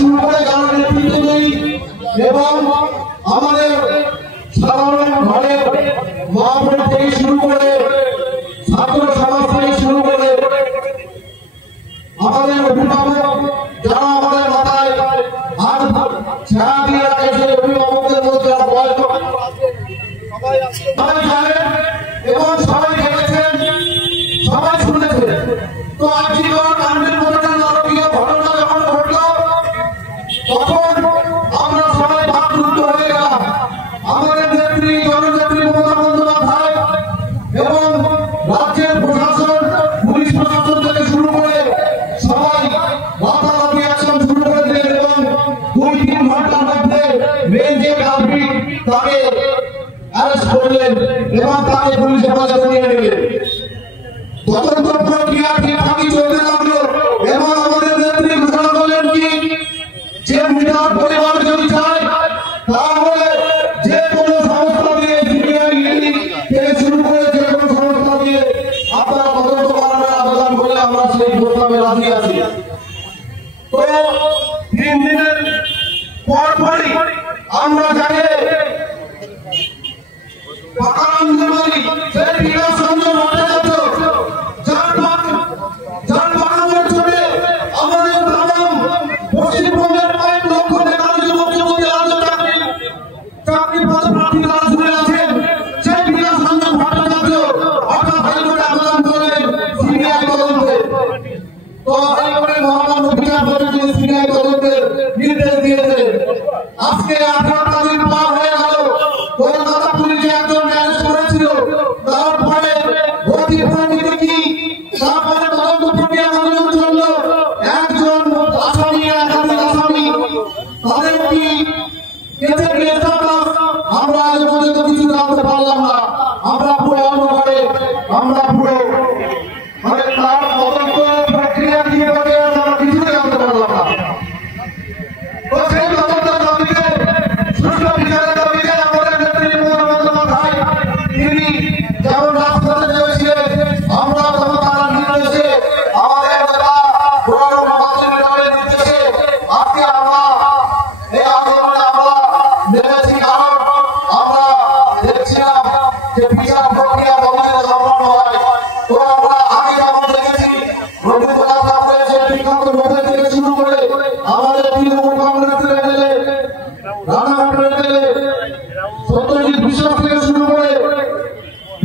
শুরু করে যারা নেতৃত্ব দেই এবং আমাদের সাধারণ ঘরের মহাপুর থেকে শুরু করে ছাত্র সমাজ থেকে শুরু করে আমাদের অভিভাবক যারা আমাদের মাথায় হাত ছায়া দিয়ে রাখে সেই অভিভাবকদের মধ্যে যারা বয়স সবাই জানেন এবং সবাই দেখেছেন, সবাই শুনেছেন। তো আজকে কাণ্ডের মধ্যে নারকীয় ঘটনা যখন ঘটল তখন আমরা সবাই বাকরুদ্ধ হয়ে গেলাম। আমাদের নেত্রী জননেত্রী মমতা বন্দ্যোপাধ্যায় এবং রাজ্যের প্রশাসন, পুলিশ প্রশাসন থেকে শুরু করে সবাই রাতারাতি অ্যাকশন শুরু করে দিলেন এবং 2-3 ঘন্টার মধ্যে মেন যে কালপিট তাকে অ্যারেস্ট করলেন এবং তাকে পুলিশ হেফাজতে নিয়ে নিলেন। তদন্ত প্রক্রিয়া ঠিকঠাকই চলতে লাগলো এবং আমাদের নেত্রী ঘোষণা করলেন কি যে মৃতার পরিবার যদি চায় তাহলে যে কোনো সংস্থা দিয়ে সিবিআই থেকে শুরু করে যে কোনো সংস্থা দিয়ে আপনারা তদন্ত করানোর আবেদন করলে আমরা সেই প্রস্তাবে রাজি আছি। তো 3 দিনের পরপরই আমরা যাকে নির্দেশ দিয়েছে। আজকে 18টা দিন পার হয়ে গেল, কলকাতা পুলিশে একজন অ্যারেস্ট করেছিল, তারপরে গতিপ্রকৃতি কি, তারপরে তদন্ত প্রক্রিয়া আন্দোলন চললো, একজন আসামি একাধিক আসামি তাদের কি কেটে গ্রেফতার আমরা আজ পর্যন্ত কিছু জানতে পারলাম না। আমরা পুরো অন্ধকারে, আমরা পুরো মানে তার তদন্ত প্রক্রিয়া দিয়ে আমরা কিছু জানতে পারলাম না।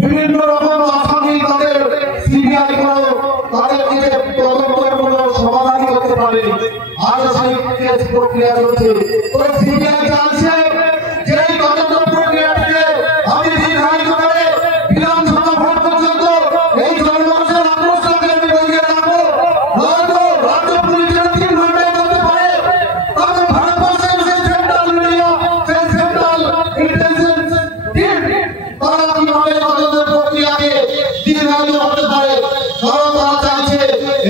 বিভিন্ন রকম আসামি তাদের সিবিআই তাদের দিকে তদন্তের কোনো সমাধান করতে পারে। আজও সেই কেস প্রক্রিয়া চলছে। তো সিবিআই চাইছে যে তদন্ত প্রক্রিয়াটিকে আমি দীর্ঘায়িত করে বিধানসভা ভোট পর্যন্ত এই জনমানুষের আক্রোশকে আমি বইয়ে রাখবো। নয়তো রাজ্য পুলিশের 3 ঘন্টায় করতে পারে, তবে ভারতবর্ষের সেই সেন্ট্রাল মিডিয়া, সেই সেন্ট্রাল ইন্টেলিজেন্স টিম তারা কিভাবে তদন্ত প্রক্রিয়াকে দীর্ঘায়িত করতে পারে। কারণ তারা চাইছে,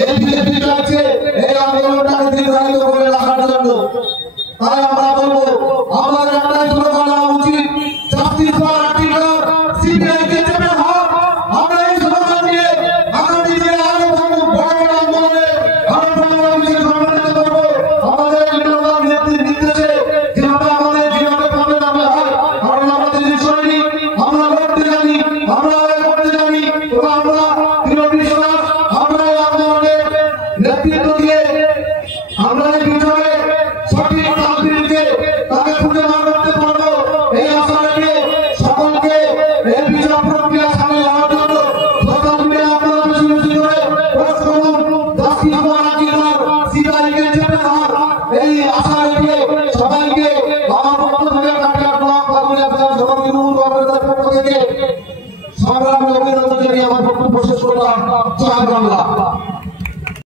এই বিজেপি চাইছে এই আন্দোলনটাকে দীর্ঘায়িত করে রাখার জন্য। তাই আমরা বলবো আমাদের একটাই স্লোগান হওয়া উচিত, জাস্টিস ফর আর্টিকেল, সিবিআই কে চেপে হোক। আমরা এই স্লোগান নিয়ে আগামী দিনে আরো বড় আন্দোলনে আমরা বাংলাদেশকে সম্মানিত করবো। আমাদের ইন্দ্রনাথ নেত্রীর নির্দেশে যেভাবে আমাদের যেভাবে পাবে নামে হয়, কারণ আমাদের সৈনিক, আমরা লড়তে জানি, আমরা করতে জানি এবং আমরা দৃঢ় বিশ্বাস আমরা এই আন্দোলনের নেতৃত্ব দিয়ে আমরা এই বিজয়ে সঠিক কালপিটকে তাকে খুঁজে বার করতে পারবো। এই আশা রেখে সকলকে এই বিচার প্রক্রিয়া সামিল হওয়ার জন্য সোশ্যাল মিডিয়া আপনারা বেশি বেশি করে পোস্ট করুন, জাস্টিস ফর আর্টিকেল, সিবিআইকে চেপে হোক। এই আশা রেখে সবাইকে আমার পক্ষ থেকে কাটিয়ার ব্লক কর্মীরা সবার তৃণমূল কংগ্রেসের পক্ষ থেকে সংগ্রামী অভিনন্দন জানিয়ে আমার বক্তব্য শেষ করলাম। জয় বাংলা।